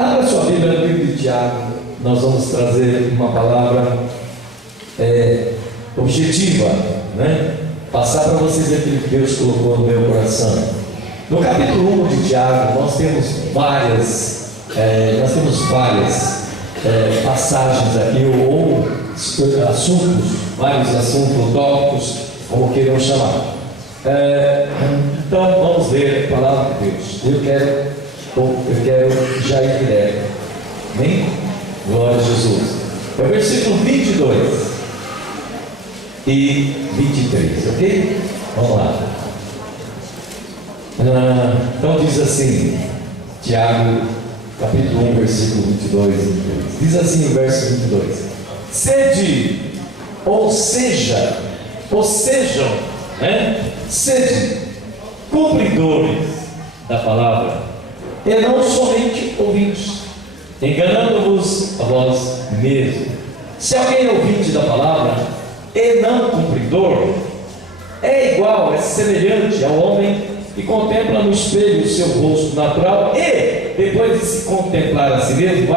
Abra sua Bíblia no livro de Tiago. Nós vamos trazer uma palavra objetiva, né? Passar para vocês aquilo que Deus colocou no meu coração. No capítulo 1 de Tiago, nós temos várias passagens aqui, ou assuntos, vários assuntos, tópicos, como queiram chamar. Então vamos ver a palavra de Deus. Eu quero já ir direto. Amém? Glória a Jesus. É o versículo 22 e 23, ok? Vamos lá. Então diz assim, Tiago, capítulo 1, versículo 22 e 23. Diz assim o verso 22: sede, sede cumpridores da palavra, e não somente ouvintes, enganando-vos a vós mesmos. Se alguém é ouvinte da palavra e não cumpridor, é igual, é semelhante ao homem que contempla no espelho o seu rosto natural e, depois de se contemplar a si mesmo,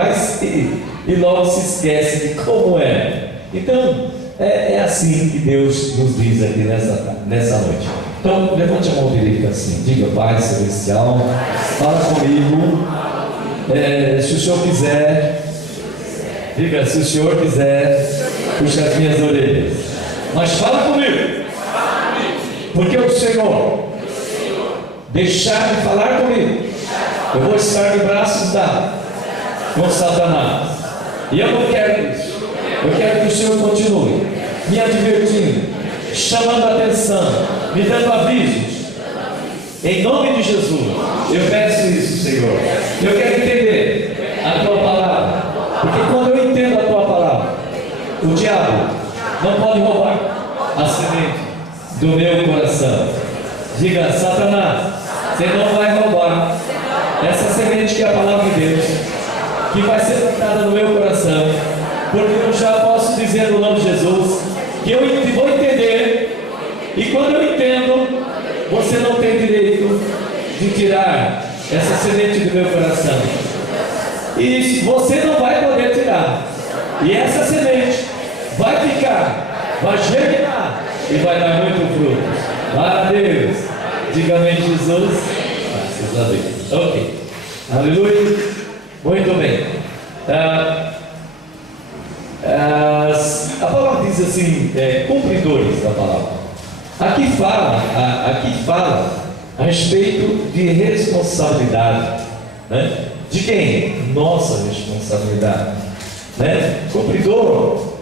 e logo se esquece de como é. Então, é assim que Deus nos diz aqui nessa noite. Então, levante a mão direita assim, diga: Pai Celestial, fala comigo. Se o Senhor quiser, diga: se o Senhor quiser, puxa as minhas orelhas. Mas fala comigo, porque o Senhor deixar de falar comigo, eu vou estar de braços dados com Satanás. E eu não quero isso. Eu quero que o Senhor continue me advertindo, chamando a atenção, me dando avisos. Em nome de Jesus, eu peço isso, Senhor. Eu quero entender a Tua palavra, porque quando eu entendo a Tua palavra, o diabo não pode roubar a semente do meu coração. Diga: Satanás, você não vai roubar essa semente que é a palavra de Deus, que vai ser plantada no meu coração, porque eu já posso dizer no nome de Jesus que eu vou entender, e quando eu entendo, você não tem direito de tirar essa semente do meu coração, e você não vai poder tirar, e essa semente vai ficar, vai germinar e vai dar muito fruto. Glória a Deus. Diga amém, Jesus. Graças a Deus. Ok. Aleluia. Muito bem. A palavra diz assim, cumpridores da palavra. Aqui fala a respeito de responsabilidade, né? De quem? Nossa responsabilidade, né? Cumpridor,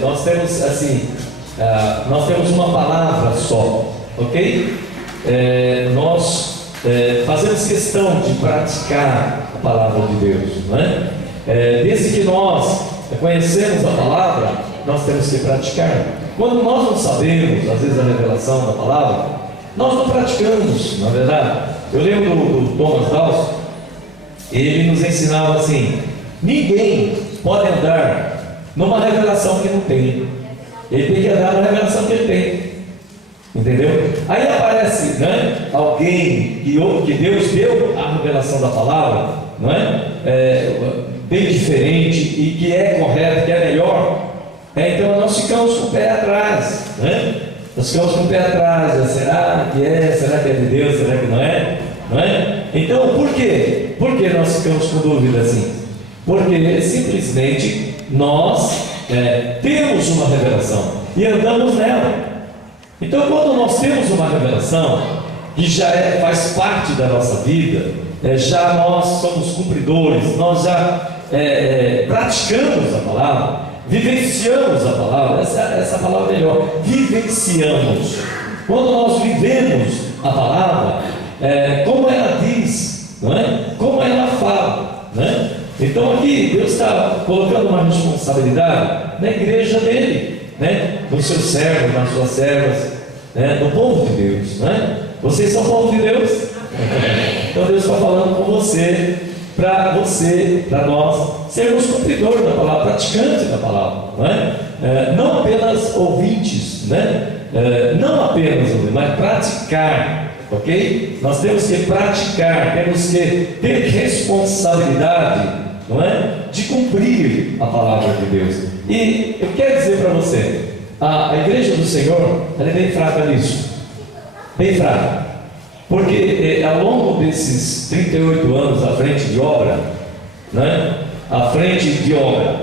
nós temos assim, nós temos uma palavra só, ok? Nós fazemos questão de praticar a palavra de Deus, né? Desde que nós conhecemos a palavra, nós temos que praticar. Quando nós não sabemos, às vezes, a revelação da palavra, nós não praticamos, na verdade. Eu lembro do Thomas Dawson, ele nos ensinava assim: ninguém pode andar numa revelação que não tem, ele tem que andar na revelação que ele tem. Entendeu? Aí aparece, né, alguém que Deus deu a revelação da palavra, não é? Bem diferente e que é correto, que é melhor. Então nós ficamos com o pé atrás, né? Nós ficamos com o pé atrás. Será que é? Será que é de Deus? Será que não é? Não é? Então por quê? Por que nós ficamos com dúvida assim? Porque simplesmente nós temos uma revelação e andamos nela. Então, quando nós temos uma revelação que já faz parte da nossa vida, já nós somos cumpridores, nós já praticamos a palavra, vivenciamos a palavra. Essa palavra é melhor, vivenciamos. Quando nós vivemos a palavra, como ela diz, não é? Como ela fala, né? Então aqui Deus está colocando uma responsabilidade na igreja dele, né? Nos seus servos, nas suas servas, né? No povo de Deus, né? Vocês são povo de Deus. Então Deus está falando com você, para nós sermos cumpridores da palavra, praticantes da palavra, não é? Não apenas ouvintes, né? Não apenas ouvir, mas praticar ok? Nós temos que praticar, temos que ter responsabilidade, não é? De cumprir a palavra de Deus. E eu quero dizer para você, a igreja do Senhor, ela é bem fraca nisso, bem fraca, porque ao longo desses 38 anos à frente de obra, né? À frente de obra,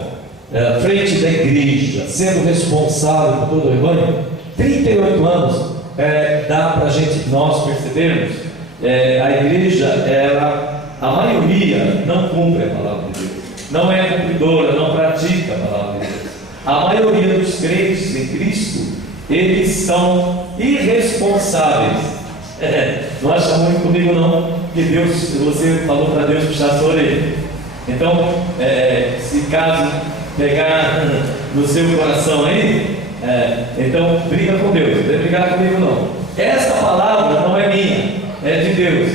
à frente da igreja, sendo responsável por todo o rebanho, 38 anos, dá para a gente, nós percebermos, a igreja, a maioria não cumpre a palavra de Deus, não é cumpridora, não pratica a palavra de Deus. A maioria dos crentes em Cristo, eles são irresponsáveis. Não acha muito comigo não, que Deus, você falou para Deus puxar sua orelha. Então, se caso pegar no seu coração aí, então briga com Deus, não é brigar comigo não. Essa palavra não é minha, é de Deus.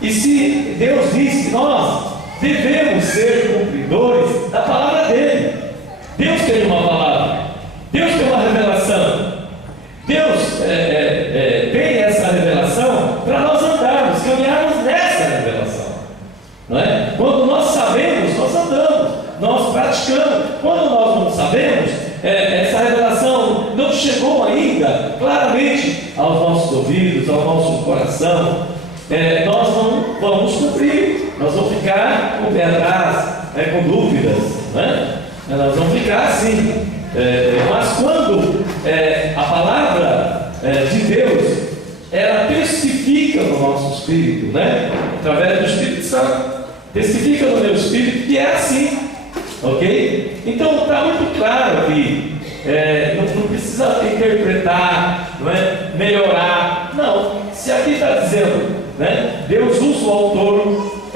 E se Deus diz que nós devemos ser cumpridores da palavra dele, Deus tem uma palavra, Deus tem uma revelação, Deus tem essa revelação para nós andarmos, caminharmos nessa revelação, não é? Quando nós sabemos, nós andamos, nós praticamos. Quando nós não sabemos, essa revelação não chegou ainda claramente aos nossos ouvidos, ao nosso coração, nós não vamos cumprir, nós vamos ficar com o pé atrás, com dúvidas, né? Nós vamos ficar assim. Mas quando a palavra de Deus, ela testifica no nosso espírito, né? Através do Espírito Santo, testifica no meu espírito que é assim, ok? Então está muito claro aqui, não precisa interpretar, não é? Melhorar, não. Se aqui está dizendo, né? Deus usa o autor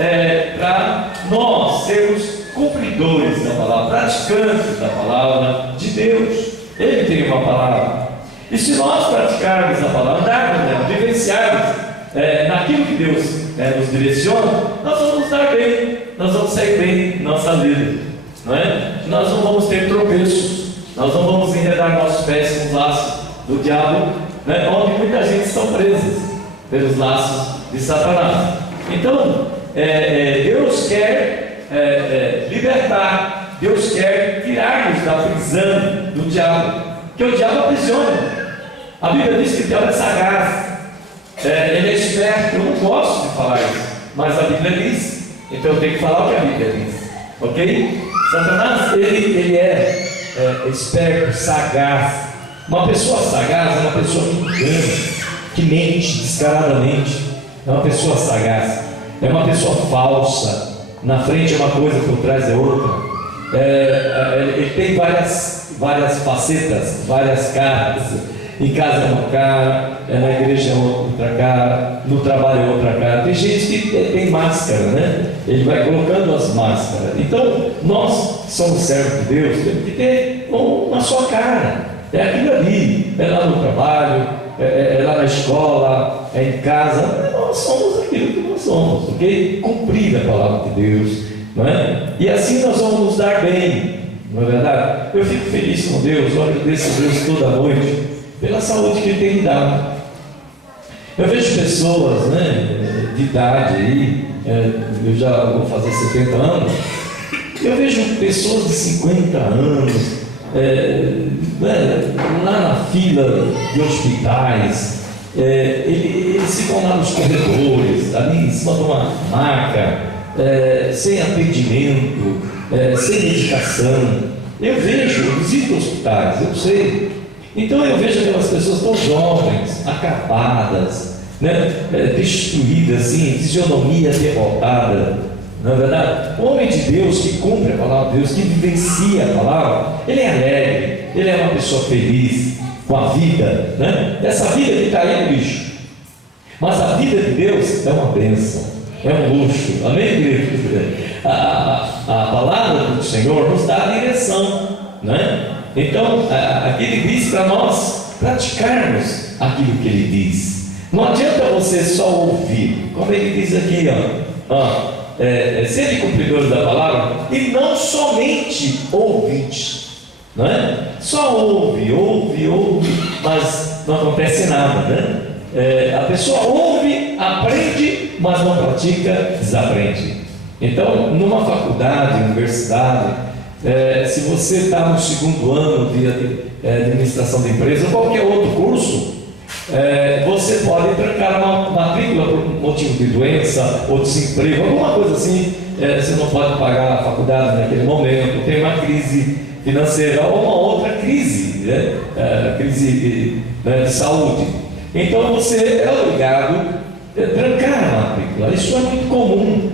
para nós sermos cumpridores da palavra, praticantes da palavra de Deus. Ele tem uma palavra, e se nós praticarmos a palavra, andarmos nela, vivenciarmos naquilo que Deus nos direciona, nós vamos dar bem, nós vamos sair bem em nossa vida, não é? Nós não vamos ter tropeços, nós não vamos enredar nossos pés com os laços do diabo, né? Onde muita gente estão presas pelos laços de Satanás. Então, Deus quer libertar, Deus quer tirar-nos da prisão do diabo, que o diabo aprisiona. A Bíblia diz que o diabo é sagaz, ele é esperto. Eu não gosto de falar isso, mas a Bíblia diz, então eu tenho que falar o que a Bíblia diz, ok? Satanás, ele é esperto, sagaz. Uma pessoa sagaz é uma pessoa que engana, que mente descaradamente, é uma pessoa sagaz, é uma pessoa falsa. Na frente é uma coisa, por trás é outra. Ele tem várias facetas, várias caras. Em casa é uma cara, na igreja é outra cara, no trabalho é outra cara. Tem gente que tem máscara, né? Ele vai colocando as máscaras. Então, nós somos servos de Deus, temos que ter uma só cara. É aquilo ali, é lá no trabalho, é lá na escola, é em casa. Nós somos aquilo que nós somos, ok? Cumprir a palavra de Deus, não é? E assim nós vamos nos dar bem, não é verdade? Eu fico feliz com Deus, eu agradeço a Deus toda noite pela saúde que Ele tem me dado. Eu vejo pessoas, né, de idade aí, eu já vou fazer 70 anos, eu vejo pessoas de 50 anos, lá na fila de hospitais, eles ficam lá nos corredores, ali em cima de uma maca, sem atendimento, sem medicação. Eu vejo, visito hospitais, eu sei. Então eu vejo aquelas pessoas tão jovens, acabadas, né, destruídas, assim, fisionomia derrotada, não é verdade? O homem de Deus que cumpre a palavra de Deus, que vivencia a palavra, ele é alegre, ele é uma pessoa feliz com a vida, né? Essa vida que está aí no lixo, mas a vida de Deus é uma bênção, é um luxo, amém, querido? A palavra do Senhor nos dá a direção, né? Então, aqui Ele diz para nós praticarmos aquilo que Ele diz. Não adianta você só ouvir, como Ele diz aqui, sede cumpridores da palavra e não somente ouvintes, não é? Só ouve, mas não acontece nada, né? A pessoa ouve aprende, mas não pratica, desaprende. Então, numa faculdade, universidade, se você está no segundo ano de administração de empresa ou qualquer outro curso, você pode trancar uma matrícula por motivo de doença ou desemprego, alguma coisa assim. Você não pode pagar a faculdade naquele momento, tem uma crise financeira ou uma outra crise, crise de saúde. Então você é obrigado a trancar a matrícula. Isso é muito comum.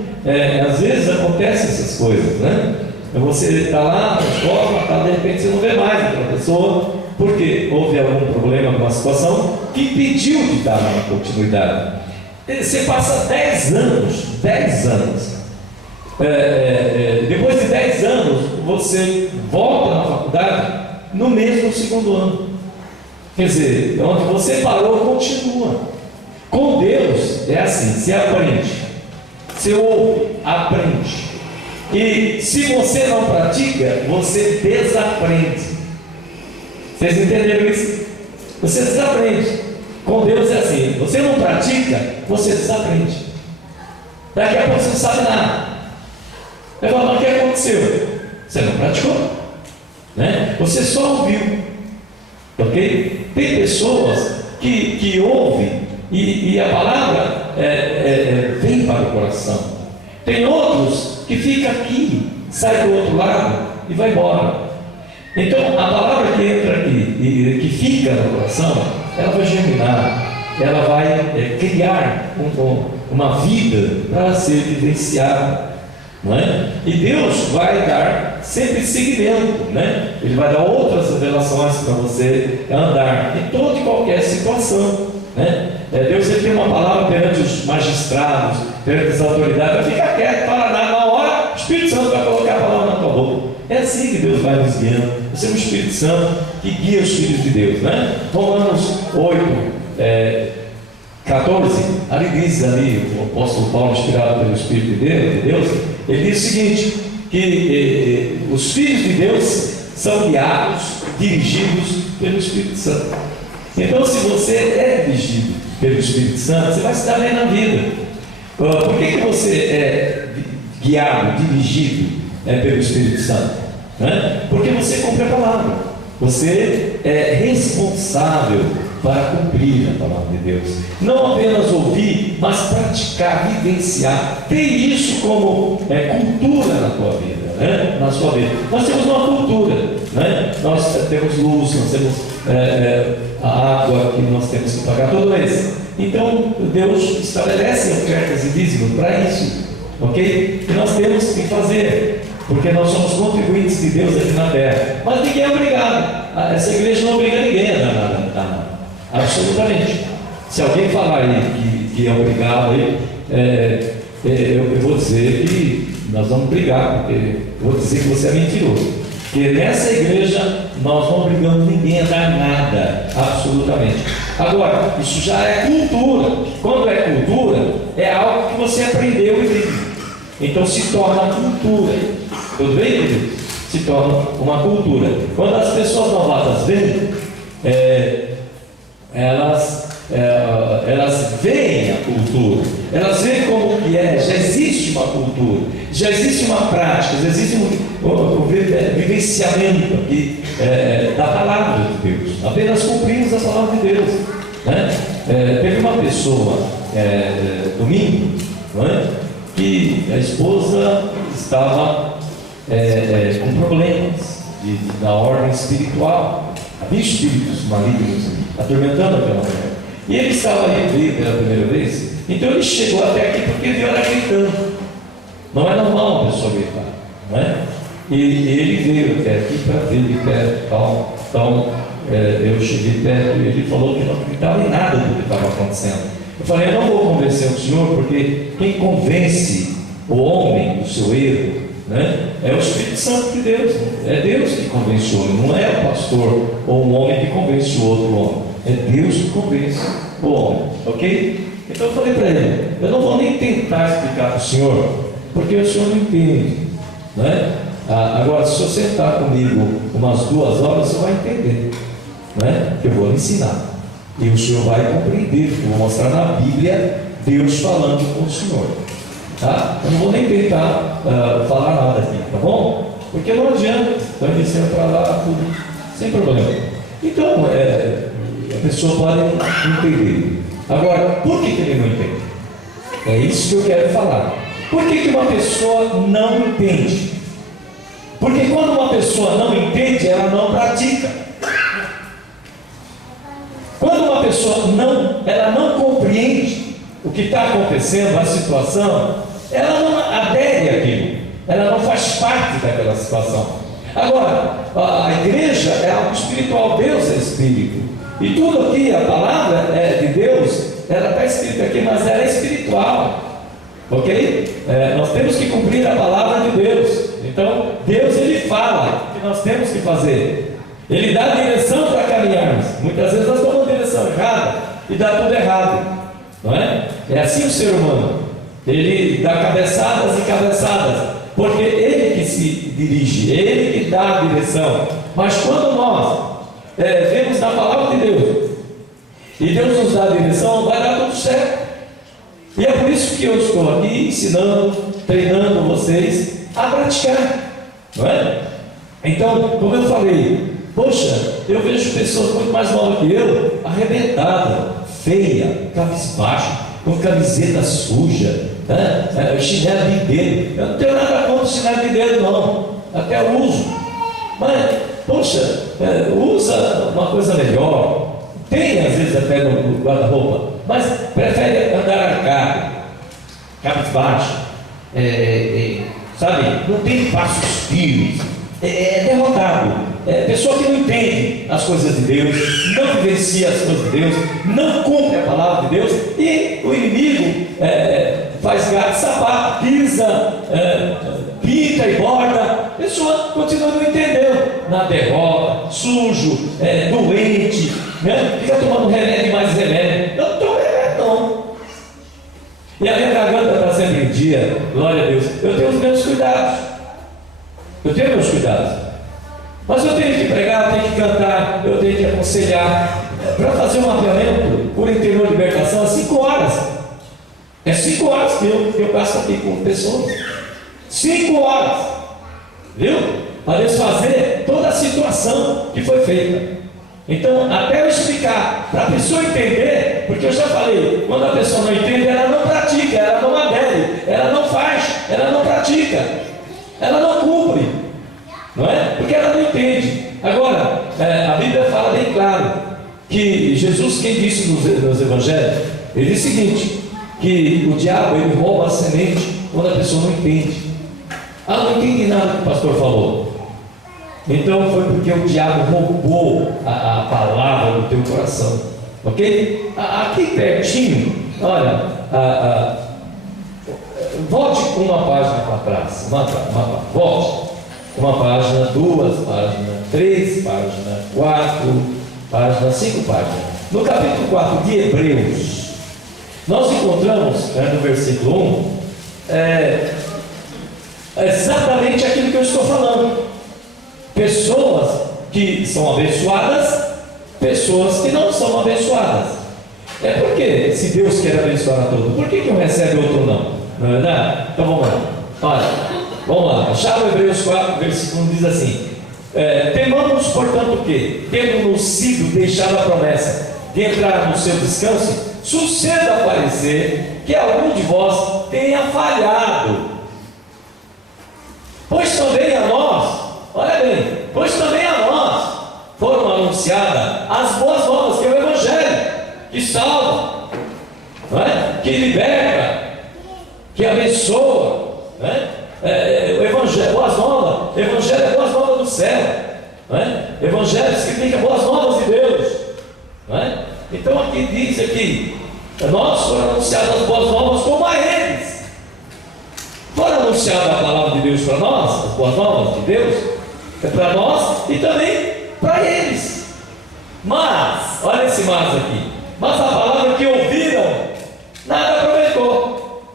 Às vezes acontecem essas coisas, né? Você está lá na escola, de repente você não vê mais aquela pessoa, porque houve algum problema, alguma situação que impediu de dar uma continuidade. Você passa 10 anos, depois de 10 anos, você volta na faculdade no mesmo segundo ano. Quer dizer, onde você parou, continua. Com Deus é assim, você aprende, você ouve, aprende. E se você não pratica, você desaprende. Vocês entenderam isso? Você desaprende. Com Deus é assim, você não pratica, você desaprende. Daqui a pouco você não sabe nada. Vai falar, mas o que aconteceu? Você não praticou, né? Você só ouviu, ok? Tem pessoas que ouvem e a palavra vem para o coração. Tem outros que ficam aqui, sai do outro lado e vai embora. Então a palavra que entra aqui e que fica no coração, ela vai germinar, ela vai criar uma vida para ser vivenciada, não é? E Deus vai dar sempre seguimento, né? Ele vai dar outras revelações para você andar em toda e qualquer situação, né? Deus ele tem uma palavra perante os magistrados, perante as autoridades. Vai ficar quieto, para nada, na hora o Espírito Santo vai colocar a palavra na tua boca. É assim que Deus vai nos guiando. Você é o Espírito Santo que guia os filhos de Deus, né? Romanos 8, 14, ali diz o apóstolo Paulo, inspirado pelo Espírito de Deus, ele diz o seguinte, que os filhos de Deus são guiados, dirigidos pelo Espírito Santo. Então, se você é dirigido pelo Espírito Santo, você vai se dar bem na vida. Por que você é guiado, dirigido pelo Espírito Santo? Né? Porque você cumpre a palavra. Você é responsável para cumprir a palavra de Deus. Não apenas ouvir, mas praticar, vivenciar. Ter isso como cultura na tua vida, né? Na sua vida. Nós temos uma cultura, né? Nós temos luz, nós temos a água que nós temos que pagar todo mês. Então Deus estabelece ofertas e dízimos para isso, ok? E nós temos que fazer, porque nós somos contribuintes de Deus aqui na terra. Mas ninguém é obrigado. Essa igreja não obriga ninguém a dar nada. Absolutamente. Se alguém falar aí que é obrigado, eu vou dizer que nós vamos brigar, porque eu vou dizer que você é mentiroso. Porque nessa igreja nós não obrigamos ninguém a dar nada, absolutamente. Agora, isso já é cultura. Quando é cultura, é algo que você aprendeu e vive. Então se torna cultura. Tudo bem, querido? Se torna uma cultura. Quando as pessoas novatas vêm, elas veem a cultura, elas veem como que já existe uma cultura, já existe uma prática, já existe um vivenciamento aqui da palavra de Deus. Apenas cumprimos a palavra de Deus, né? Teve uma pessoa domingo, não é? Que a esposa estava com problemas da ordem espiritual. Havia espíritos malignos atormentando aquela mulher. E ele estava aí, veio pela primeira vez. Então ele chegou até aqui porque viu ela gritando. Não é normal uma pessoa gritar, não é? E ele veio até aqui para ver de perto, tal. Então eu cheguei perto e ele falou que não acreditava em nada do que estava acontecendo. Eu falei, eu não vou convencer o senhor, porque quem convence o homem do seu erro, né, é o Espírito Santo de Deus. É Deus que convence o homem, não é o pastor ou um homem que convence o outro homem. É Deus que convence o homem, ok? Então eu falei para ele, eu não vou nem tentar explicar para o senhor, porque o senhor não entende, né? Agora, se você sentar comigo umas 2 horas, você vai entender, né? Que eu vou lhe ensinar, e o senhor vai compreender, porque eu vou mostrar na Bíblia Deus falando com o Senhor. Tá? Eu não vou nem tentar falar nada aqui, tá bom? Porque não adianta, estou iniciando para lá, tudo, sem problema. Então, a pessoa pode entender. Agora, por que ele não entende? É isso que eu quero falar. Por que uma pessoa não entende? Porque quando uma pessoa não entende, ela não pratica. Quando uma pessoa não compreende o que está acontecendo, a situação, ela não adere àquilo, ela não faz parte daquela situação. Agora, a igreja é algo espiritual, Deus é espírito, e tudo aqui, a palavra de Deus, ela está escrita aqui, mas ela é espiritual, ok? Nós temos que cumprir a palavra de Deus. Então, Deus ele fala o que nós temos que fazer, Ele dá direção para caminharmos. Muitas vezes nós tomamos direção errada e dá tudo errado, não é? É assim o ser humano, ele dá cabeçadas e cabeçadas, porque ele que se dirige, ele que dá a direção. Mas quando nós vemos na palavra de Deus e Deus nos dá a direção, vai dar tudo certo. E é por isso que eu estou aqui ensinando, treinando vocês a praticar, não é? Então, como eu falei, poxa, eu vejo pessoas muito mais novas que eu, arrebentada, feia, cabisbaixo, com camiseta suja, né? Chinelo de dedo. Eu não tenho nada contra o chinelo de dedo, não, até uso, mas, poxa, usa uma coisa melhor. Tem às vezes até no guarda-roupa, mas prefere andar arcado, cabisbaixo, sabe? Não tem passos firmes, é derrotado, pessoa que não entende as coisas de Deus, não vivencia as coisas de Deus, não cumpre a palavra de Deus, e o inimigo faz gato e sapato, pisa, pinta e borda, a pessoa continua não entendendo, na derrota, sujo, doente, né? Fica tomando remédio e mais remédio. Eu não tomo remédio não, e a minha garganta está sempre em dia, glória a Deus. Eu tenho os meus cuidados, mas eu tenho que pregar, eu tenho que cantar, eu tenho que aconselhar. Para fazer um mapeamento por interior de libertação é 5 horas. É 5 horas que eu gasto aqui com pessoas. 5 horas, viu? Para desfazer toda a situação que foi feita. Então, até eu explicar, para a pessoa entender, porque eu já falei, quando a pessoa não entende, ela não pratica, ela não adere, ela não faz, ela não pratica, ela não cumpre, não é? Porque ela não entende. Agora, a Bíblia fala bem claro que Jesus, quem disse nos evangelhos, ele diz o seguinte, que o diabo ele rouba a semente quando a pessoa não entende. Não entendi nada que o pastor falou. Então foi porque o diabo roubou a palavra do teu coração, ok? Aqui pertinho, olha, volte uma página para trás, volte uma página, 2 páginas, 3 páginas, 4 páginas, 5 páginas. No capítulo 4 de Hebreus, nós encontramos no versículo 1 exatamente aquilo que eu estou falando. Pessoas que são abençoadas, pessoas que não são abençoadas. Porque se Deus quer abençoar a todos, por que um recebe e outro não? Não é verdade? Então vamos lá. Olha, vamos lá. Achava Hebreus 4, versículo 1 diz assim: temamos, portanto, o quê? Tendo-nos sido deixado a promessa de entrar no seu descanso, suceda aparecer que algum de vós tenha falhado. Pois também a nós, olha bem, pois também a nós foram anunciadas as boas novas, que é o Evangelho, que salva, não é? Que liberta, que abençoa, não é? O Evangelho, boas novas, Evangelho é boas novas do céu, não é? Evangelho significa boas novas de Deus, não é? Então aqui diz aqui, nós foram anunciadas as boas novas como a eles. Foram anunciada a palavra de Deus para nós, as boas novas de Deus, é para nós e também para eles. Mas, olha esse mas aqui, mas a palavra que ouviram, nada aproveitou,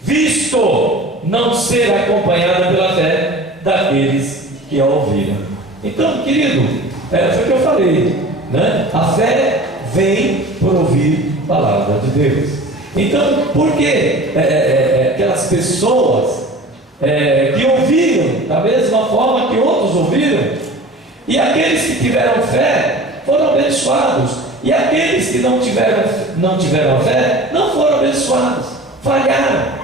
visto não ser acompanhada pela fé daqueles que a ouviram. Então, querido, foi o que eu falei, né? A fé vem por ouvir a palavra de Deus. Então, por que aquelas pessoas que ouviram da mesma forma que outros ouviram, e aqueles que tiveram fé foram abençoados, e aqueles que não tiveram fé não foram abençoados, falharam.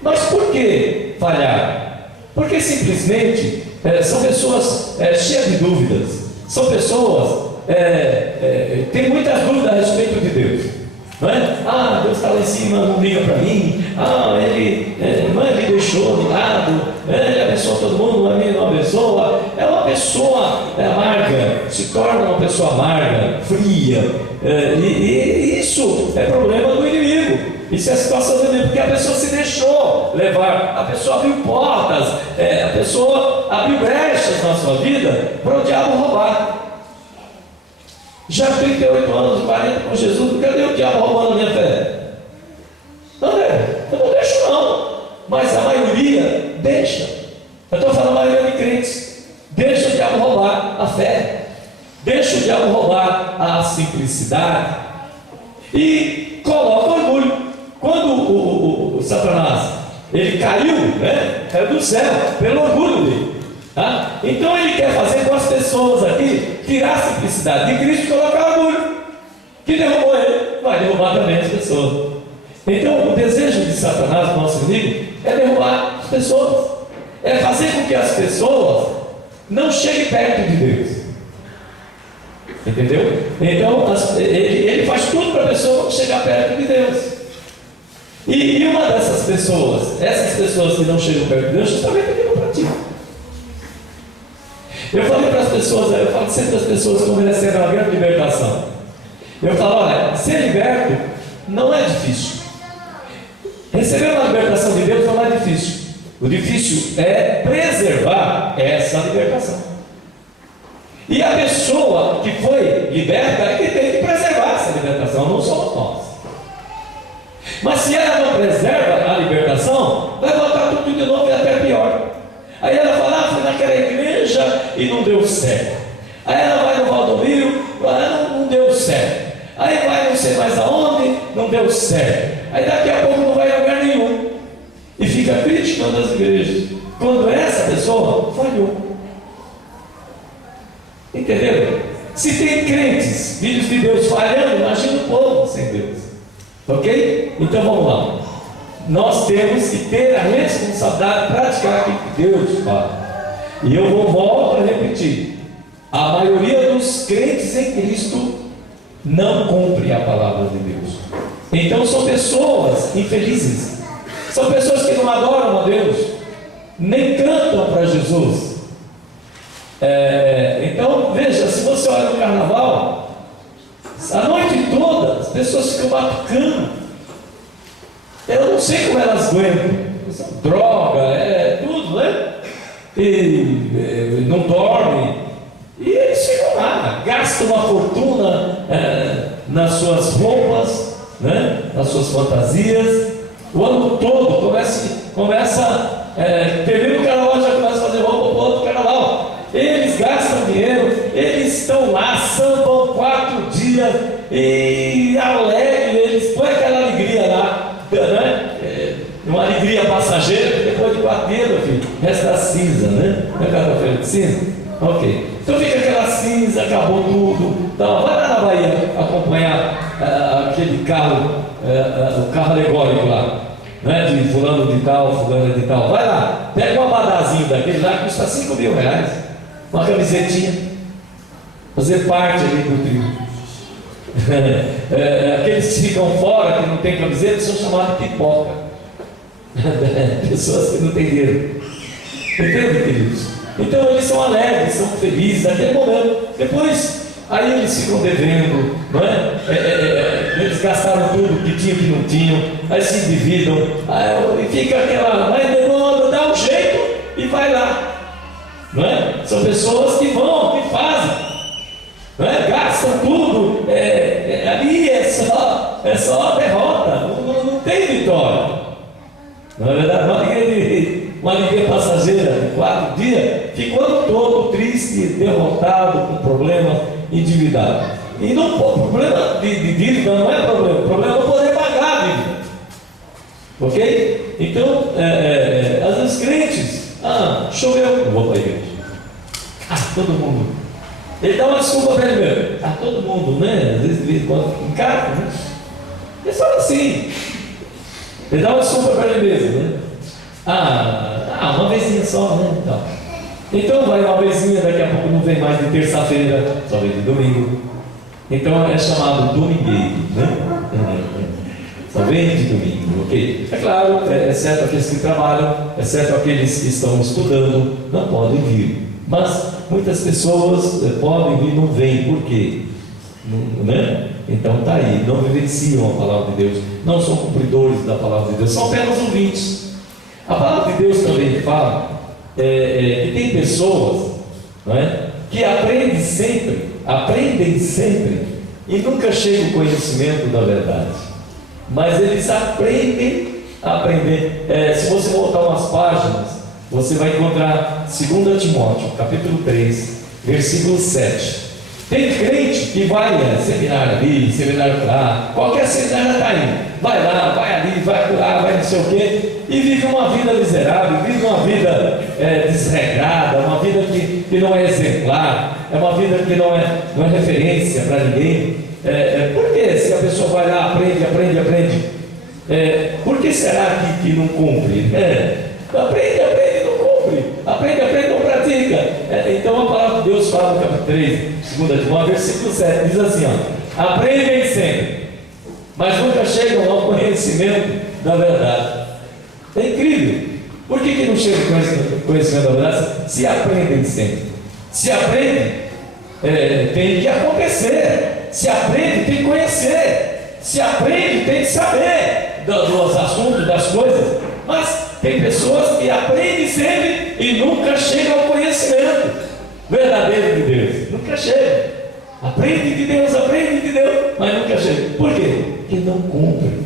Mas por que falharam? Porque simplesmente são pessoas cheias de dúvidas, são pessoas têm muitas dúvidas a respeito de Deus, não é? Deus está lá em cima, não liga para mim, ele me deixou de lado, ele abençoa todo mundo, a mim não abençoa. É uma pessoa amarga, se torna uma pessoa amarga, fria, e isso é problema do inimigo. Isso é a situação do inimigo, porque a pessoa se deixou levar, a pessoa abriu portas, a pessoa abriu brechas na sua vida para o diabo roubar. Já 38 anos, 40 com Jesus, cadê o diabo roubando a minha fé? Eu não deixo não, mas a maioria deixa. Eu estou falando a maioria de crentes, deixa o diabo roubar a fé, deixa o diabo roubar a simplicidade e coloca orgulho. Quando o Satanás ele caiu, caiu do céu pelo orgulho dele. Então ele quer fazer com as pessoas aqui tirar a simplicidade de Cristo e colocar orgulho. Que derrubou ele, vai derrubar também as pessoas. Então o desejo de Satanás, nosso inimigo, é derrubar as pessoas, é fazer com que as pessoas não cheguem perto de Deus. Entendeu? Então ele faz tudo para a pessoa não chegar perto de Deus. E uma dessas pessoas, essas pessoas que não chegam perto de Deus, justamente aqui não praticam. Eu falei para as pessoas, eu falo sempre para as pessoas que merecem uma grande libertação. Eu falo, olha, ser liberto não é difícil. Receber uma libertação de Deus não é difícil. O difícil é preservar essa libertação. E a pessoa que foi liberta é que tem que preservar essa libertação, não somos nós. Mas se ela não preserva a libertação, vai voltar tudo de novo e até pior. Aí ela fala, fui naquela igreja e não deu certo. Aí ela vai no Valdomiro, não deu certo. Aí vai não sei mais aonde, não deu certo. Aí daqui a pouco não vai a lugar nenhum. E fica criticando as igrejas, quando essa pessoa falhou. Entendeu? Se tem crentes, filhos de Deus falhando, imagina o povo sem Deus. Ok? Então vamos lá. Nós temos que ter a responsabilidade de praticar aquilo que Deus fala. E eu volto a repetir: a maioria dos crentes em Cristo não cumpre a palavra de Deus. Então são pessoas infelizes, são pessoas que não adoram a Deus, nem cantam para Jesus. Então veja, se você olha no carnaval, a noite toda as pessoas ficam batucando. Eu não sei como elas aguentam. Droga, tudo, né? E não dormem. E eles ficam lá, gastam uma fortuna nas suas roupas, né? Nas suas fantasias. O ano todo começa termina o carnaval, já começa a fazer roupa para o outro carnaval. Eles gastam dinheiro, eles estão lá, sambam 4 dias e alegre, eles põem aquela alegria lá, né? Uma alegria passageira, depois de 4 dias, meu filho, resta cinza, né? Não é quarta-feira de cinza? Ok. Então fica aquela cinza, acabou tudo. Então, vai lá na Bahia acompanhar aquele carro, o carro alegórico lá, né? De fulano de tal, fulano de tal. Vai lá, pega um abadazinho daquele lá, custa R$5.000. Uma camisetinha, fazer parte ali do trio. Aqueles que ficam fora, que não tem camiseta, são chamados de pipoca. Pessoas que não têm dinheiro. Entende, queridos? Então eles são alegres, são felizes naquele momento. Depois, aí eles ficam devendo, não é? Eles gastaram tudo que tinham, que não tinham, aí se endividam, e fica aquela, vai demanda, dá um jeito e vai lá. Não é? São pessoas que vão, que fazem, não é? Gastam tudo, ali é só derrota, não tem vitória. Não é verdade? Uma alegria passageira de 4 dias, ficou o ano todo triste, derrotado, com problemas, endividado. E não, o problema de dívida não é problema, o problema é não poder pagar a dívida. Ok? Então, às vezes crentes, choveu, não vou para a igreja. Todo mundo. Ele dá uma desculpa para ele mesmo. Todo mundo, né? Às vezes de vez em quando encarta, né? Ele fala assim. Ele dá uma desculpa para ele mesmo, né? Uma vezinha só, né? Então vai uma vezinha, daqui a pouco não vem mais de terça-feira, só vem de domingo. Então é chamado domingueiro, né? Só vem de domingo, ok? É claro, exceto aqueles que trabalham, exceto aqueles que estão estudando, não podem vir. Mas muitas pessoas podem vir e não vêm, por quê? Né? Então está aí, não vivenciam a palavra de Deus, não são cumpridores da palavra de Deus, são apenas ouvintes. A palavra de Deus também fala que tem pessoas, não é, que aprendem sempre e nunca chega o conhecimento da verdade, mas eles aprendem a aprender. Se você voltar umas páginas, você vai encontrar 2 Timóteo, capítulo 3, versículo 7. Tem crente que vai seminário ali, seminário lá, qualquer seminário está indo. Vai lá, vai ali, vai lá, vai não sei o quê, e vive uma vida miserável, vive uma vida desregrada, uma vida que não é exemplar, é uma vida que não é referência para ninguém. Por que se a pessoa vai lá, aprende, por que será que não cumpre? Aprende, não cumpre, aprende, não pratica. Então a palavra de Deus fala no capítulo 3, 2 Timóteo, versículo 7, diz assim: aprendem sempre, mas nunca chegam ao conhecimento da verdade. É incrível. Por que não chega ao conhecimento da verdade? Se aprendem sempre. Se aprendem, tem que acontecer. Se aprende, tem que conhecer. Se aprende, tem que saber dos assuntos, das coisas. Mas tem pessoas que aprendem sempre e nunca chegam ao conhecimento verdadeiro de Deus. Nunca chegam. Aprende de Deus, mas nunca chegam. Por quê? Porque não cumpre.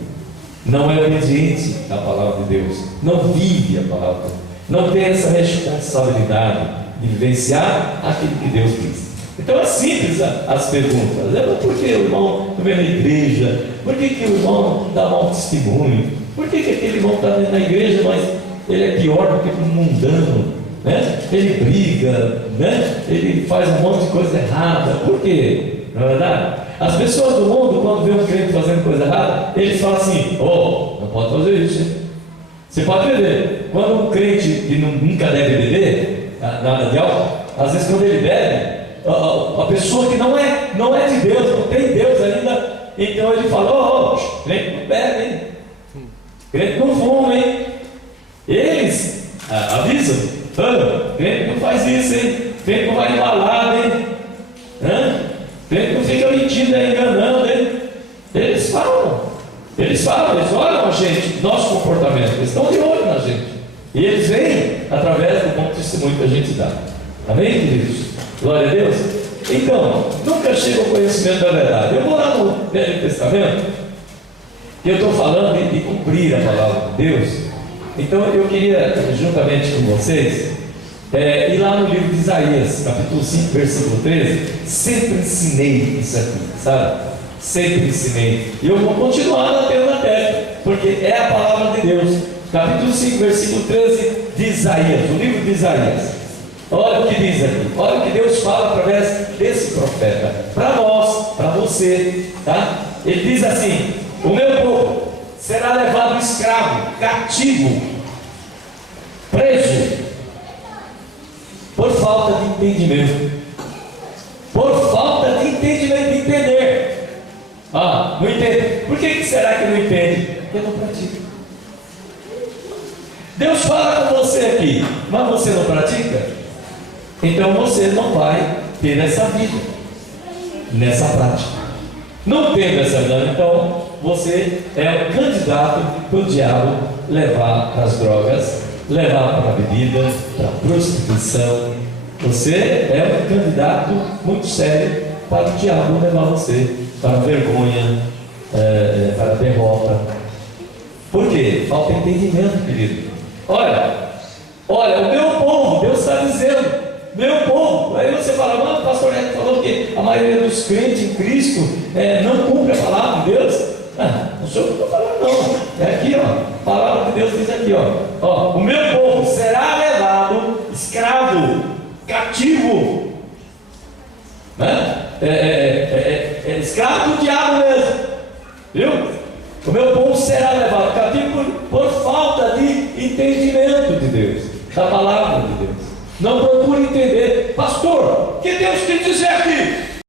Não é obediente à palavra de Deus. Não vive a palavra. Não tem essa responsabilidade de vivenciar aquilo que Deus diz. Então é simples as perguntas. Por que o irmão não vem na igreja? Por que o irmão não dá mau testemunho? Por que aquele irmão está na igreja, mas ele é pior do que um mundano? Né? Ele briga, né? Ele faz um monte de coisa errada. Por quê? Não é verdade? As pessoas do mundo, quando vê um crente fazendo coisa errada, eles falam assim: não pode fazer isso, hein? Você pode beber. Quando um crente que nunca deve beber nada de álcool, às vezes quando ele bebe, a pessoa que não é de Deus, não tem Deus ainda, então ele fala: crente não bebe, hein? Crente não fuma, hein? Eles avisam: crente não faz isso, hein? Crente não vai em balada, hein? Crente não fica mentindo, enganando, hein? Eles olham a gente, nosso comportamento, eles estão de olho na gente. E eles vêm através do bom testemunho que a gente dá. Amém, queridos? Glória a Deus. Então, nunca chega ao conhecimento da verdade. Eu vou lá no Velho Testamento, que eu estou falando de cumprir a palavra de Deus. Então eu queria, juntamente com vocês, ir lá no livro de Isaías, capítulo 5, versículo 13. Sempre ensinei isso aqui, sabe? Sempre ensinei. E eu vou continuar batendo na tecla, porque é a palavra de Deus. Capítulo 5, versículo 13 de Isaías, o livro de Isaías. Olha o que diz aqui, olha o que Deus fala através desse profeta, para nós, para você, tá? Ele diz assim: o meu povo será levado escravo, cativo, preso, por falta de entendimento. Por falta de entendimento, de entender. Não entende. Por que será que não entende? Porque não pratica. Deus fala com você aqui, mas você não pratica? Então você não vai ter essa vida, nessa prática. Não tendo essa vida, então você é um candidato para o diabo levar para as drogas, levar para a bebida, para a prostituição. Você é um candidato muito sério para o diabo levar você para a vergonha, para a derrota. Por quê? Falta entendimento, querido. Olha, o meu povo, Deus está dizendo, meu povo. Aí você fala: mas o pastor Neto falou que a maioria dos crentes em Cristo não cumpre a palavra de Deus. O senhor não está falando, não. É aqui, ó. A palavra de Deus diz aqui, ó. O meu povo será levado escravo, cativo, né? Escravo do diabo mesmo, viu? O meu povo será levado cativo por falta de entendimento de Deus, da palavra de Deus. Não procure entender, pastor, o que Deus quer dizer aqui?